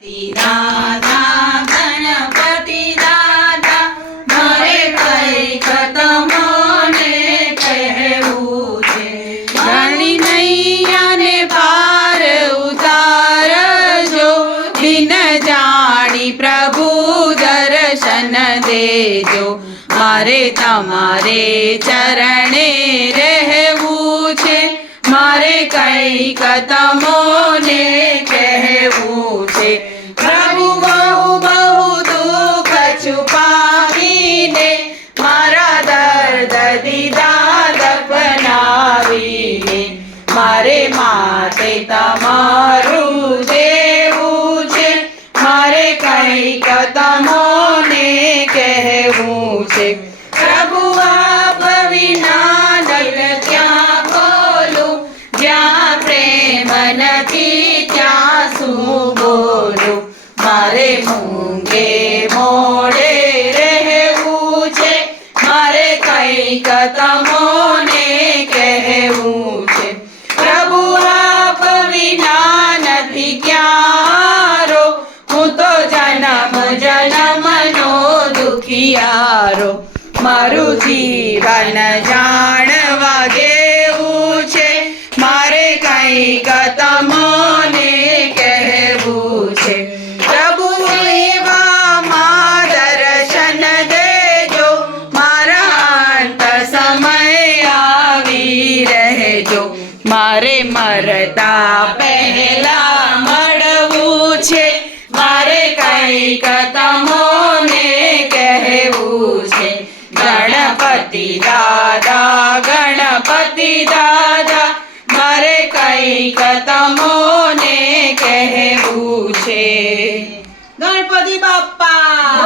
દાદા ગણપતિ દાદા મારે કઈક તમને કહેવું છે. ઘણી નૈયાને પાર ઉતારજો, દિન જાણી પ્રભુ દર્શન દેજો. મારે તમારે ચરણે રહેવું છે, મારે કઈક તમોને કહેવું છે. પ્રભુ બહુ બહુ દુઃખ છુપાવીને મારા દર્દ દીધા દફનાવીને, મારે માથે તમારું દેવું છે, મારે કઈક તમોને કહેવું છે. પ્રભુ આપ વિના દિલ ક્યાં ખોલું, જ્યાં પ્રેમ નથી ત્યાં શું બોલું. મારે મૂંગે મોડે રહેવું છે, મારે કઈક તમોને કહેવું છે. પ્રભુ આપ વિના નથી ક્યારો, હું તો જન્મ જન્મનો દુખિયારો. મારું જીવન જાણવા જેવું છે, મારે કઈક તમોને કહેવું છે. પ્રભુ સેવામાં દર્શન દેજો, મારા અંત સમય આવી રહેજો. મારે મરતા પહેલા મળવું છે, મારે કઈક તમોને કહેવું છે. ગણપતિ દાદા ગણપતિ દાદા મારે કઈક તમોને કહેવું છે. ગણપતિ બાપ્પા